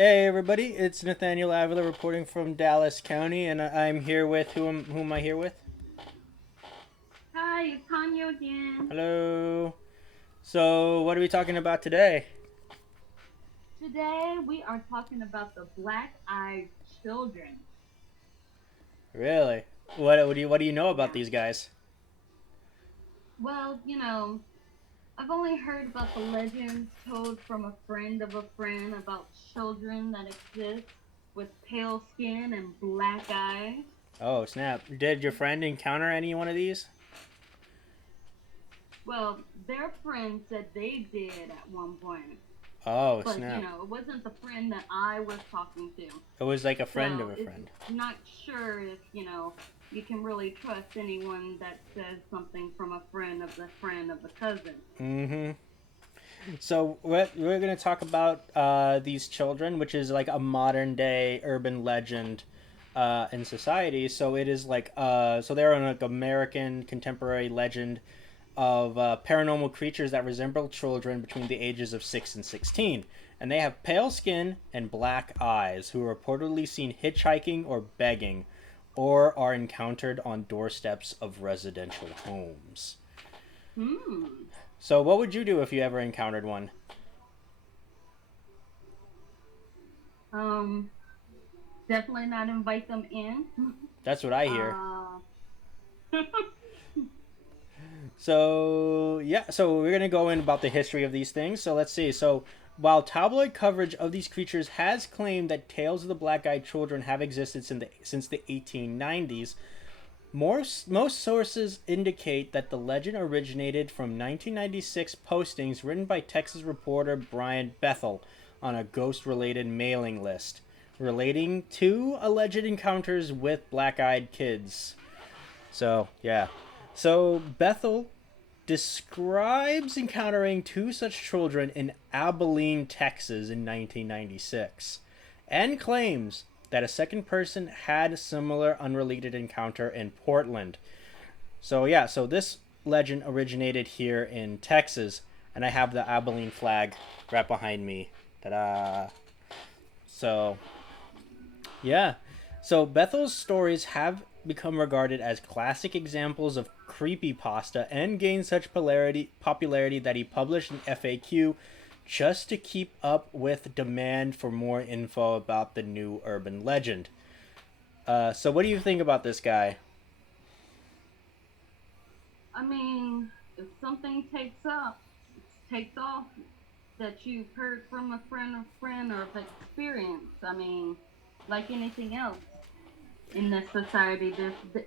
Hey everybody, it's Nathaniel Avila reporting from Dallas County, and I'm here with who am I here with? Hi, it's Tanya again. Hello. So, what are we talking about today? Today we are talking about the black-eyed children. Really? What do you know about Yeah. these guys? Well, I've only heard about the legends told from a friend of a friend about children that exist with pale skin and black eyes. Oh snap! Did your friend encounter any one of these? Well, their friend said they did at one point, Oh but snap! it wasn't the friend that I was talking to. It was like a friend of So a it's friend. not sure if, you can really trust anyone that says something from a friend of a cousin. Mm-hmm. So we're gonna talk about these children, which is like a modern day urban legend in society. So it is like so they're an like American contemporary legend of paranormal creatures that resemble children between the ages of 6 and 16. And they have pale skin and black eyes, who are reportedly seen hitchhiking or begging, or are encountered on doorsteps of residential homes. Hmm. So, what would you do if you ever encountered one? Um, Definitely not invite them in. That's what I hear. uh, So yeah, so we're gonna go in about the history of these things. So let's see. So while tabloid coverage of these creatures has claimed that tales of the black-eyed children have existed since the 1890s, most sources indicate that the legend originated from 1996 postings written by Texas reporter Brian Bethel on a ghost-related mailing list relating to alleged encounters with black-eyed kids. So yeah, so Bethel describes encountering two such children in Abilene, Texas in 1996, and claims that a second person had a similar unrelated encounter in Portland. So, yeah, so this legend originated here in Texas, and I have the Abilene flag right behind me. Ta da! So, yeah. So Bethel's stories have become regarded as classic examples of creepypasta and gained such popularity that he published an FAQ just to keep up with demand for more info about the new urban legend. So what do you think about this guy? I mean, if something takes off that you've heard from a friend or of experience, I mean, like anything else in this society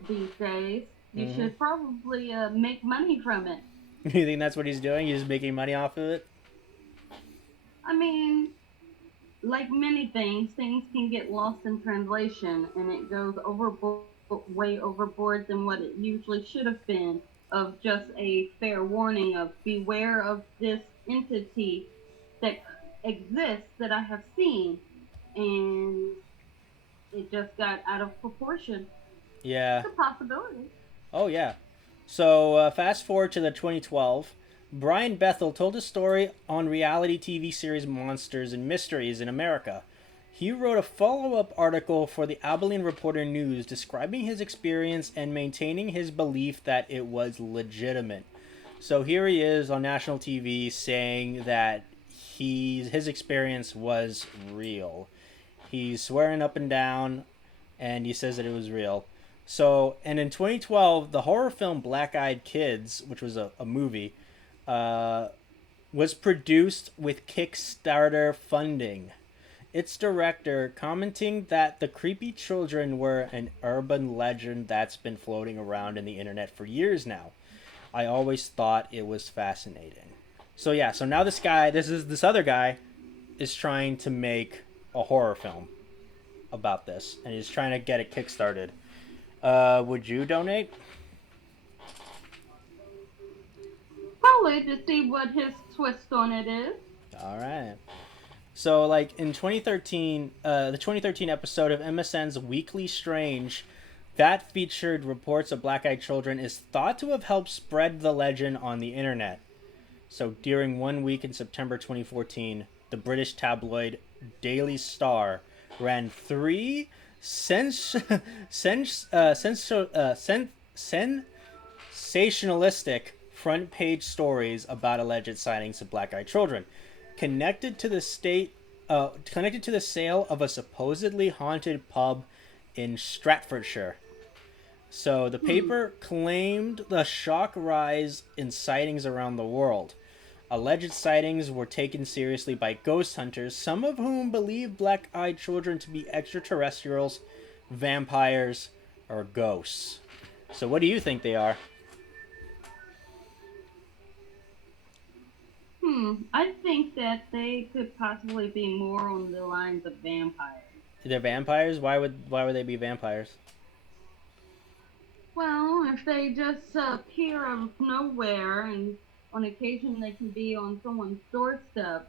these days, you Mm-hmm. should probably make money from it. You think that's what he's doing? He's making money off of it? I mean, like many things, things can get lost in translation and it goes way overboard than what it usually should have been, of just a fair warning of beware of this entity that exists that I have seen, and it just got out of proportion. Yeah. It's a possibility. Oh yeah. So fast forward to the 2012. Brian Bethel told a story on reality TV series Monsters and Mysteries in America. He wrote a follow up article for the Abilene Reporter-News describing his experience and maintaining his belief that it was legitimate. So here he is on national TV saying that his experience was real. He's swearing up and down, and he says that it was real. So, and in 2012, the horror film Black Eyed Kids, which was a movie, uh, was produced with Kickstarter funding. Its director commenting that the creepy children were an urban legend that's been floating around in the internet for years now. I always thought it was fascinating. So yeah, so now this other guy is trying to make a horror film about this, and he's trying to get it kickstarted. Would you donate? Probably to see what his twist on it is. All right. So, like in 2013, the 2013 episode of MSN's Weekly Strange, that featured reports of black-eyed children, is thought to have helped spread the legend on the internet. So, during one week in September 2014, the British tabloid Daily Star ran three sens- sens- sens- sensationalistic front page stories about alleged sightings of black-eyed children, connected to the connected to the sale of a supposedly haunted pub in Stratfordshire. So the Hmm. paper claimed the shock rise in sightings around the world. Alleged sightings were taken seriously by ghost hunters, some of whom believe black eyed children to be extraterrestrials, vampires, or ghosts. So, what do you think they are? I think that they could possibly be more on the lines of vampires. They're vampires? Why would they be vampires? Well, if they just appear out of nowhere and on occasion they can be on someone's doorstep,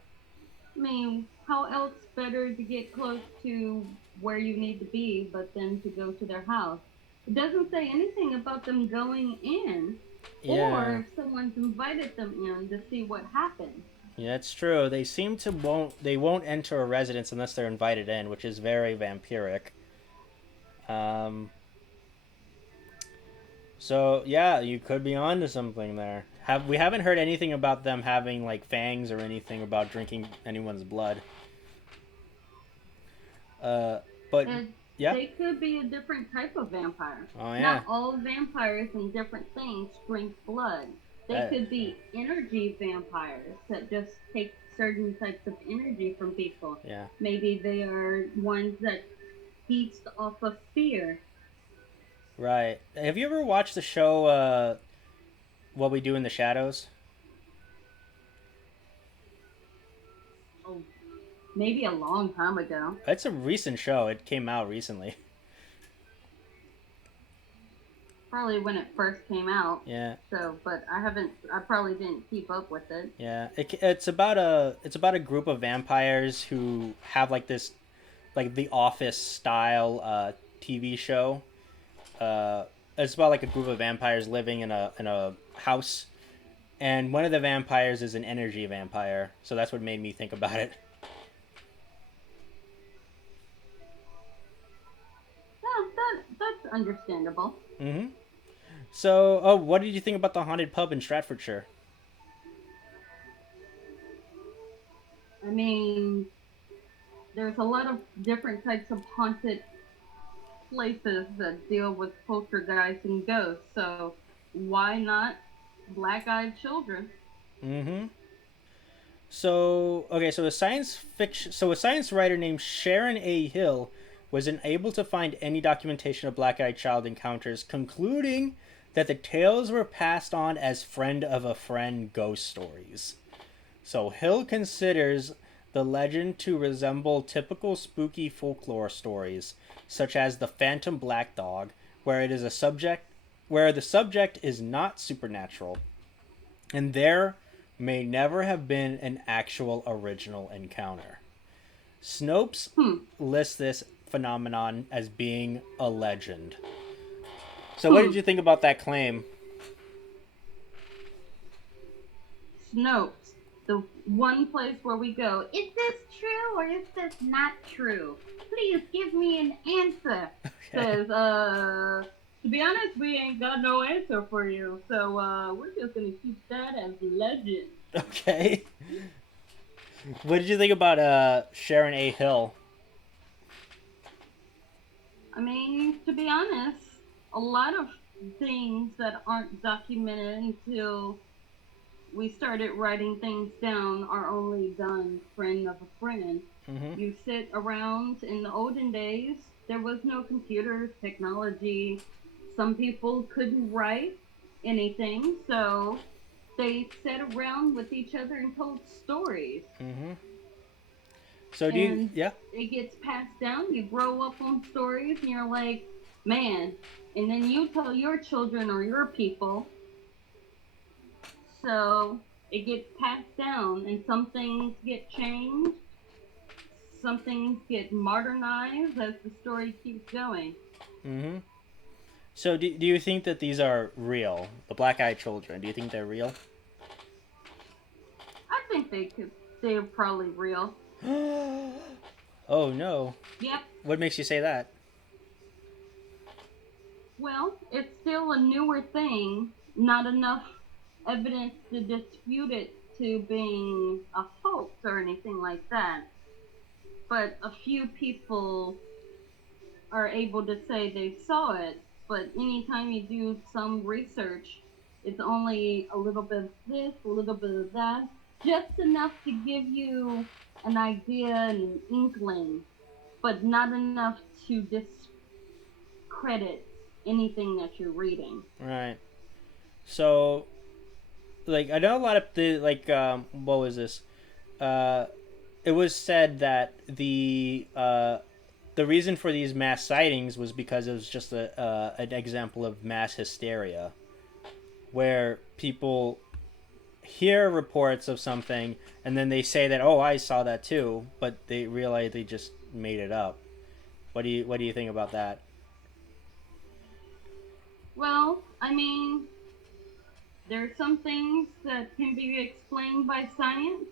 I mean, how else better to get close to where you need to be but then to go to their house? It doesn't say anything about them going in Yeah, or if someone's invited them in to see what happens. yeah, that's true. They won't enter a residence unless they're invited in, which is very vampiric. Um, So yeah, you could be onto something there. We haven't heard anything about them having like fangs or anything about drinking anyone's blood. Uh, but And yeah, they could be a different type of vampire. oh yeah, Not all vampires and different things drink blood. They that could be energy vampires that just take certain types of energy from people. yeah. Maybe they are ones that feast off of fear. Right. Have you ever watched the show What We Do in the Shadows? Oh, maybe a long time ago. It's a recent show. It came out recently. Probably when it first came out. Yeah, So, but I probably didn't keep up with it. yeah. It's about a group of vampires who have like this like the Office style TV show. Uh, it's about like a group of vampires living in a house, and one of the vampires is an energy vampire. So that's what made me think about it. Yeah, that's understandable. Mm-hmm. So, oh, what did you think about the haunted pub in Stratfordshire? I mean, there's a lot of different types of haunted places that deal with poltergeists and ghosts. So why not black-eyed children? Mm-hmm. So, okay, so a science writer named Sharon A. Hill was unable to find any documentation of black-eyed child encounters, concluding that the tales were passed on as friend of a friend ghost stories. So Hill considers the legend to resemble typical spooky folklore stories, such as the Phantom Black Dog, where the subject is not supernatural, and there may never have been an actual original encounter. Snopes Hmm. lists this phenomenon as being a legend. So, what Hmm. did you think about that claim? Snopes, the one place where we go, is this true or is this not true? Please give me an answer. Okay. Says, to be honest, we ain't got no answer for you. So, we're just gonna keep that as legend. Okay. What did you think about Sharon A. Hill? I mean, to be honest, a lot of things that aren't documented until we started writing things down are only done friend of a friend. Mm-hmm. You sit around in the olden days, there was no computers, technology. Some people couldn't write anything, so they sat around with each other and told stories. Mm-hmm. So do you? And Yeah. it gets passed down. You grow up on stories, and you're like, man. And then you tell your children or your people, so it gets passed down, and some things get changed, some things get modernized as the story keeps going. Mm-hmm. So do you think that these are real? The black-eyed children. Do you think they're real? I think they're probably real. Oh no. Yep. What makes you say that? Well, it's still a newer thing. Not enough evidence to dispute it to being a hoax or anything like that. But a few people are able to say they saw it. But anytime you do some research, it's only a little bit of this, a little bit of that, just enough to give you an idea and an inkling, but not enough to discredit anything that you're reading. Right. So, like, I know a lot of the what was this? Uh, it was said that the reason for these mass sightings was because it was just a an example of mass hysteria, where people hear reports of something and then they say that, oh, I saw that too, but they realize they just made it up. What do you think about that? Well, I mean, there are some things that can be explained by science,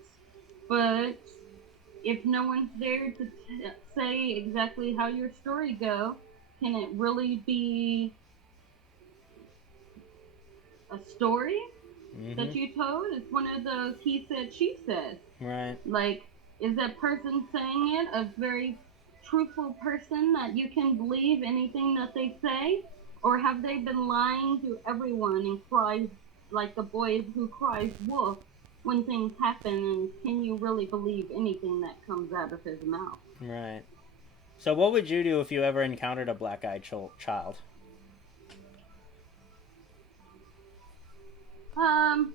but if no one's there to say exactly how your story go, can it really be a story Mm-hmm. that you told? It's one of those he said, she said. Right. Like, is that person saying it a very truthful person that you can believe anything that they say? Or have they been lying to everyone and cries like the boy who cries wolf when things happen? And can you really believe anything that comes out of his mouth? Right. So, what would you do if you ever encountered a black-eyed child? Um,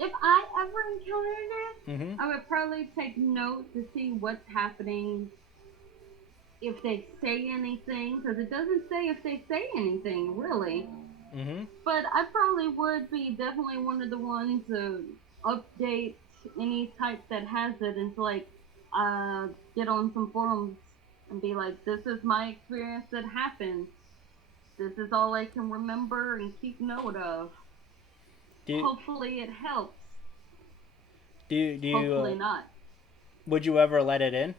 if I ever encountered it, Mm-hmm. I would probably take note to see what's happening, if they say anything, because it doesn't say if they say anything, really. Mm-hmm. But I probably would be definitely one of the ones to update any type that has it and to like get on some forums and be like, this is my experience that happened. This is all I can remember and keep note of. Do Hopefully it helps. do you Hopefully not. would you ever let it in?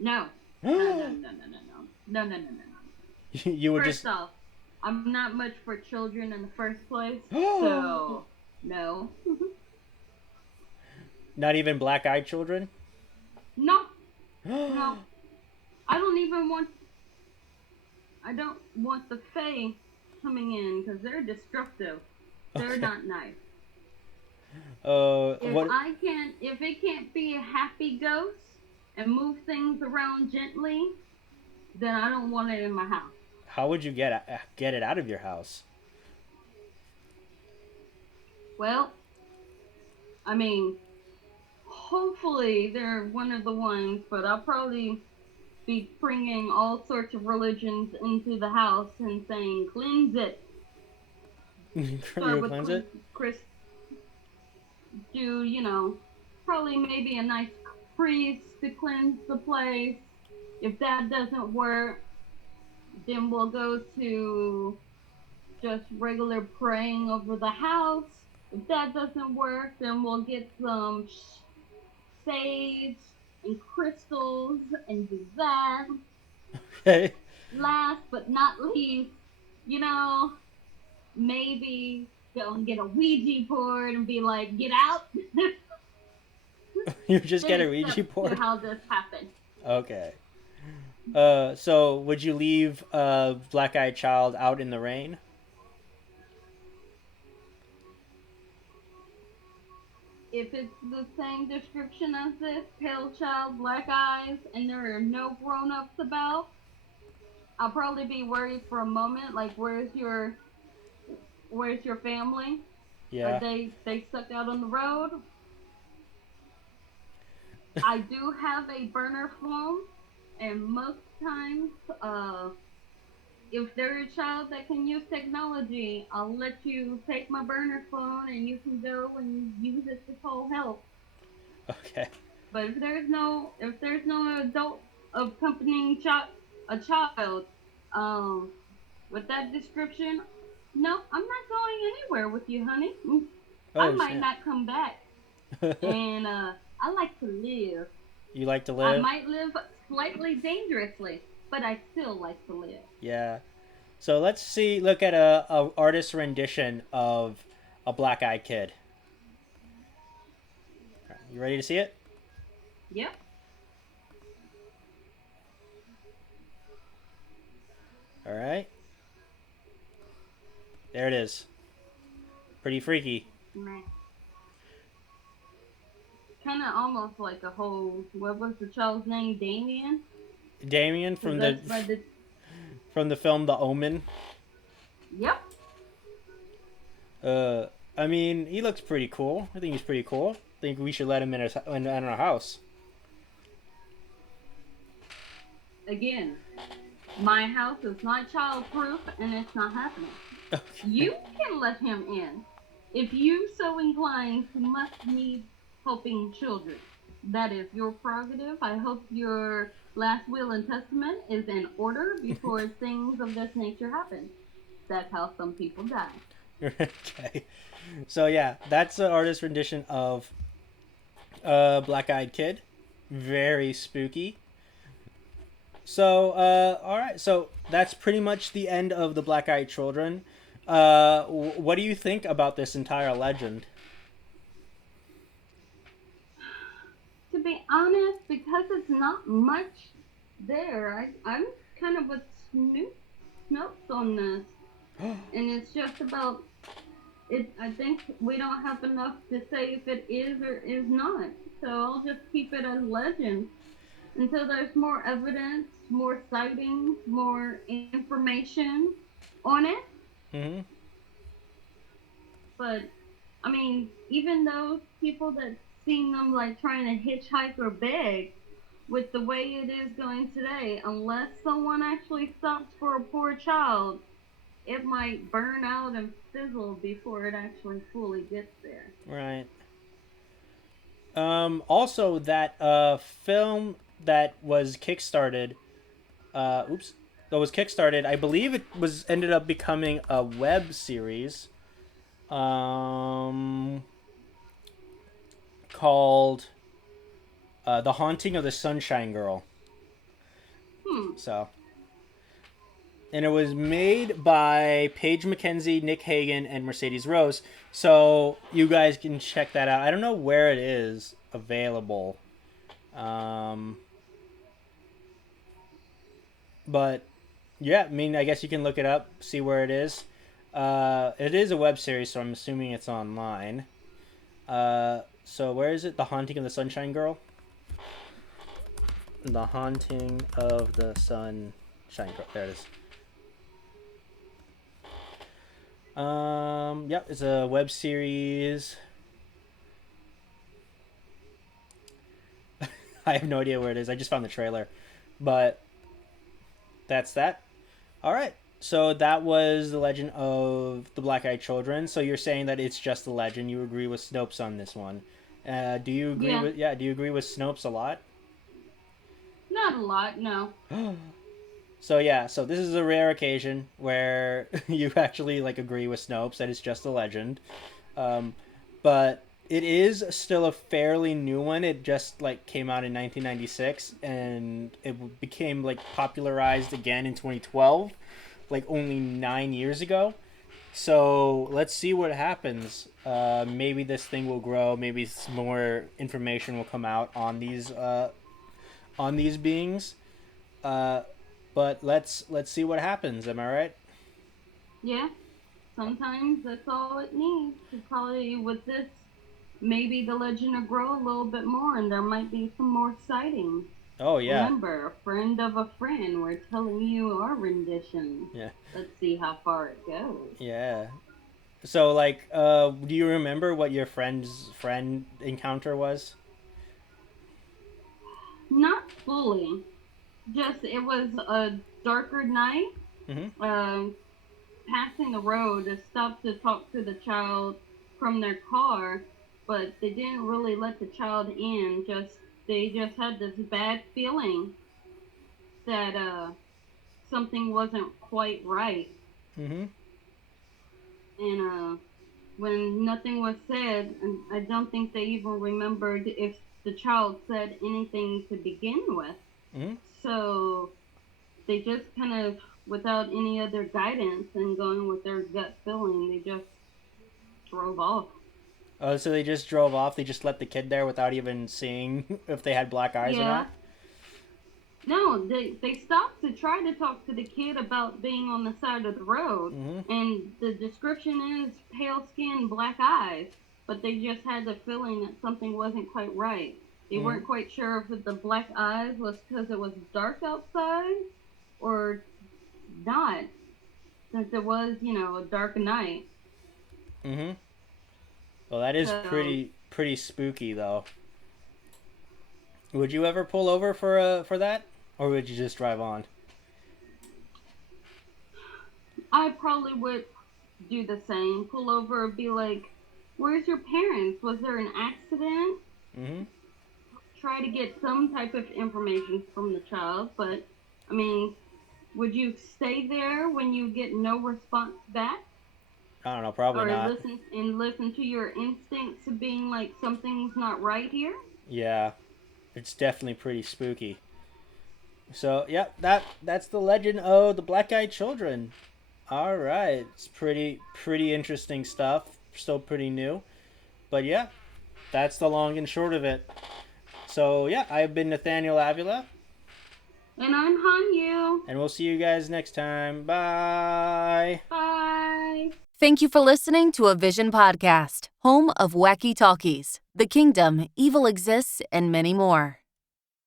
No. No, no, no, no, no, no. No, no, no, no, no. You would First just. off, I'm not much for children in the first place, so no. Not even black-eyed children. No, no. I don't even want. I don't want the Fae coming in because they're destructive. They're Okay. not nice. What? If it can't be a happy ghost and move things around gently, then I don't want it in my house. How would you get it out of your house? Well, I mean, hopefully they're one of the ones, but I'll probably be bringing all sorts of religions into the house and saying, cleanse it. You So I would would cleanse it. Chris do, probably maybe a nice priest to cleanse the place. If that doesn't work, then we'll go to just regular praying over the house. If that doesn't work, then we'll get some sage and crystals and do that. Okay. Last but not least, you know, maybe go and get a Ouija board and be like, get out. You just get a There's Ouija steps to board. how this happened. Okay. So would you leave a black-eyed child out in the rain? If it's the same description as this, pale child, black eyes, and there are no grown-ups about, I'll probably be worried for a moment. Like, where's your family? Are Yeah. they stuck out on the road? I do have a burner phone, and most times, if they're a child that can use technology, I'll let you take my burner phone and you can go and use it to call help. Okay. But if there's no adult accompanying a child, um, with that description, no, I'm not going anywhere with you, honey. I Oh might snap. not come back, and I like to live. You like to I live? might live slightly dangerously, but I still like to live. Yeah. So let's see. Look at a artist rendition of a black-eyed kid. All right, you ready to see it? Yep. All right. There it is. Pretty freaky. Man. Kind of almost like a whole. What was the child's name? Damien. Damien Because from the that's by the. from the film The Omen. Yep. Uh, I mean, he looks pretty cool. I think he's pretty cool. I think we should let him in our house. Again, my house is not childproof, and it's not happening. Okay. You can let him in if you so inclined to must need helping children. That is your prerogative. I hope your last will and testament is in order before things of this nature happen. That's how some people die. Okay. So yeah, that's an artist rendition of Black Eyed Kid. Very spooky. So, all right. So that's pretty much the end of the Black Eyed Children. What do you think about this entire legend? To be honest, because it's not much there, I'm kind of with Snopes on this. And it's just about it. I think we don't have enough to say if it is or is not. So I'll just keep it as legend until there's more evidence, more sightings, more information on it. Mm-hmm. But I mean, even those people that seen them like trying to hitchhike or beg, with the way it is going today, unless someone actually stops for a poor child, it might burn out and fizzle before it actually fully gets there. Right. Also, that film that was kickstarted, oops, that was kickstarted. I believe it was ended up becoming a web series, um, called "The Haunting of the Sunshine Girl." Hmm. So, and it was made by Paige McKenzie, Nick Hagan, and Mercedes Rose. So you guys can check that out. I don't know where it is available. Um, but yeah, I mean, I guess you can look it up, see where it is. It is a web series, so I'm assuming it's online. So where is it? The Haunting of the Sunshine Girl. The Haunting of the Sunshine Girl. There it is. Yep, it's a web series. I have no idea where it is. I just found the trailer, but that's that. All right. So that was the legend of the Black Eyed Children. So you're saying that it's just a legend. You agree with Snopes on this one. Do you agree Yeah. with yeah? Do you agree with Snopes a lot? Not a lot, no. So yeah, so this is a rare occasion where you actually like agree with Snopes that it's just a legend. Um, but it is still a fairly new one. It just like came out in 1996 and it became like popularized again in 2012, like only 9 years ago. So let's see what happens. Maybe this thing will grow. Maybe some more information will come out on these beings. Uh, but let's see what happens. Am I right? Yeah. Sometimes that's all it needs. Probably with this, maybe the legend will grow a little bit more and there might be some more sightings. Oh yeah, Remember, a friend of a friend, we're telling you our rendition. yeah, Let's see how far it goes. yeah. So like, do you remember what your friend's friend encounter was? Not fully. Just it was a darker night. Mm-hmm. Um, Passing the road, they stopped to talk to the child from their car, but they didn't really let the child in. Just they just had this bad feeling that something wasn't quite right, Mm-hmm. and when nothing was said, and I don't think they even remembered if the child said anything to begin with. Mm-hmm. So they just kind of, without any other guidance and going with their gut feeling, they just drove off. Oh, so they just drove off. They just let the kid there without even seeing if they had black eyes or Yeah. not? No, they stopped to try to talk to the kid about being on the side of the road. Mm-hmm. And the description is pale skin, black eyes. But they just had the feeling that something wasn't quite right. They weren't quite sure if the black eyes was because it was dark outside or not. Since it was, a dark night. Mm-hmm. Well, that is So, pretty spooky, though. Would you ever pull over for that, or would you just drive on? I probably would do the same. Pull over and be like, "Where's your parents? Was there an accident?" Mm-hmm. Try to get some type of information from the child, but I mean, would you stay there when you get no response back? I don't know, probably Or not. listen to your instincts of being like something's not right here? Yeah, it's definitely pretty spooky. So, yeah, that's the legend of the black-eyed children. All right, it's pretty interesting stuff. Still pretty new, but yeah, that's the long and short of it. So yeah, I've been Nathaniel Avila, And I'm Hanyu. and we'll see you guys next time. Bye. Bye. Thank you for listening to a Vision podcast, home of wacky talkies, the kingdom, evil exists, and many more.